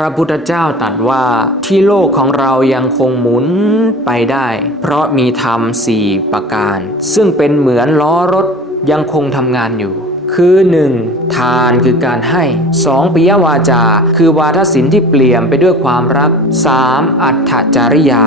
พระพุทธเจ้าตรัสว่าที่โลกของเรายังคงหมุนไปได้ เพราะมีธรรมสี่ประการ ซึ่งเป็นเหมือนล้อรถยังคงทำงานอยู่ คือ 1. ทานคือการให้ 2. ปิยวาจา คือวาทศิลป์ที่เปลี่ยนไปด้วยความรัก 3. อัตถจริยา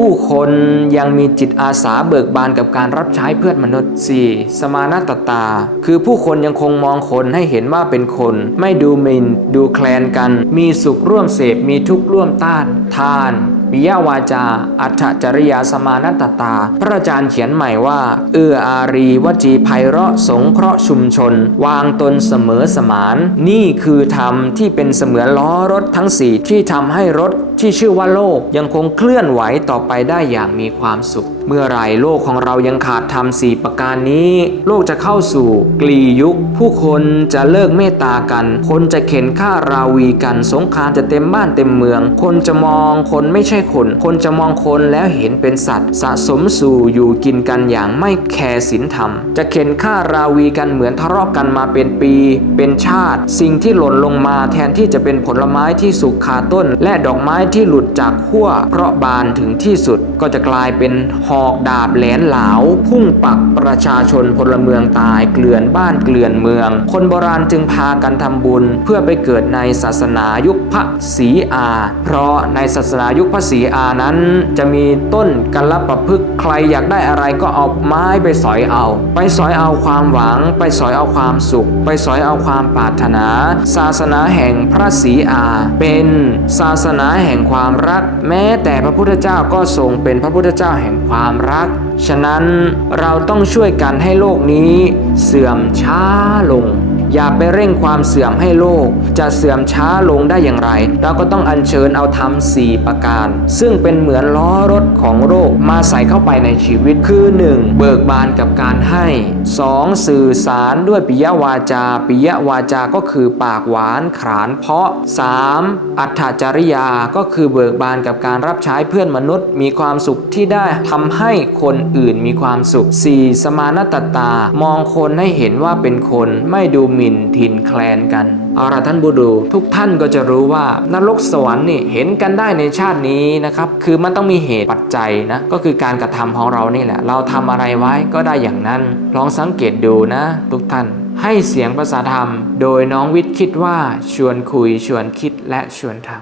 ผู้คนยังมีจิตอาสาเบิกบานกับการรับใช้เพื่อนมนุษย์ 4. สมานตตา คือผู้คนยังคงมองคนให้เห็นว่าเป็นคน ไม่ดูหมินดูแคลนกัน มีสุขร่วมเสพมีทุกข์ร่วมต้าน ทานปิยวาจา อัตจริยาสมานตตา พระอาจารย์เขียนใหม่ว่า เอื้ออารีวจีไพเราะสงเคราะห์ชุมชน วางตนเสมอสมาน นี่คือธรรมที่เป็นเสมือนล้อรถทั้งสี่ที่ทำให้รถที่ชื่อว่าโลกยังคงเคลื่อนไหวต่อไปได้อย่างมีความสุข เมื่อไรโลกของเรายังขาดธรรมสี่ประการนี้ โลกจะเข้าสู่กลียุค ผู้คนจะเลิกเมตตากัน คนจะเข็นฆ่าราวีกัน สงครามจะเต็มบ้านเต็มเมือง คนจะมองคนไม่ใช่คน คนจะมองคนแล้วเห็นเป็นสัตว์ สะสมสู่อยู่กินกันอย่างไม่แคร์ศีลธรรม จะเข็นฆ่าราวีกันเหมือนทะเลาะกันมาเป็นปี เป็นชาติ สิ่งที่หล่นลงมาแทนที่จะเป็นผลไม้ที่สุกคาต้น และดอกไม้ที่หลุดจากขั้วเพราะบานถึงที่สุดก็จะกลายเป็นหออกดาบแหลนเหลาพุ่งปักประชาชนพลเมืองตายเกลื่อนบ้านเกลื่อนเมือง คนโบราณจึงพากันทำบุญ เพื่อไปเกิดในศาสนายุคพระศรีอา เพราะในศาสนายุคพระศรีอานั้น จะมีต้นกัลปะพฤกษ์ใครอยากได้อะไรก็เอาไม้ไปสอยเอา ไปสอยเอาความหวัง ไปสอยเอาความสุข ไปสอยเอาความปรารถนา ศาสนาแห่งพระศรีอา เป็นศาสนาแห่งความรัก แม้แต่พระพุทธเจ้าก็ทรงเป็นพระพุทธเจ้าแห่งความความรัก ฉะนั้นเราต้องช่วยกันให้โลกนี้ เสื่อมช้าลง อย่าไปเร่งความเสื่อมให้โลก จะเสื่อมช้าลงได้อย่างไร เราก็ต้องอัญเชิญเอาธรรมสี่ประการ ซึ่งเป็นเหมือนล้อรถของโลก มาใส่เข้าไปในชีวิตคือ 1. เบิกบานกับการให้ 2. สื่อสารด้วยปิยวาจา ปิยวาจาก็คือปากหวานขรานเพาะ 3. อัตถจริยาก็คือเบิกบานกับการรับใช้เพื่อนมนุษย์ มีความสุขที่ได้ทำให้คนอื่นมีความสุข 4. สมานตตา มองคนให้เห็นว่าเป็นคนไม่ดูหมิ่นถิ่นแคลนกันเอาละท่านบูดู ทุกท่านก็จะรู้ว่านรกสวรรค์นี่เห็นกันได้ในชาตินี้นะครับ คือมันต้องมีเหตุปัจจัยนะก็็คือการกระทำของเรานี่แหละ เราทำอะไรไว้ก็ได้อย่างนั้น ลองสังเกตดูนะ ทุกท่าน ให้เสียงภาษาธรรม โดยน้องวิทย์คิดว่าชวนคุยชวนคิดและชวนทำ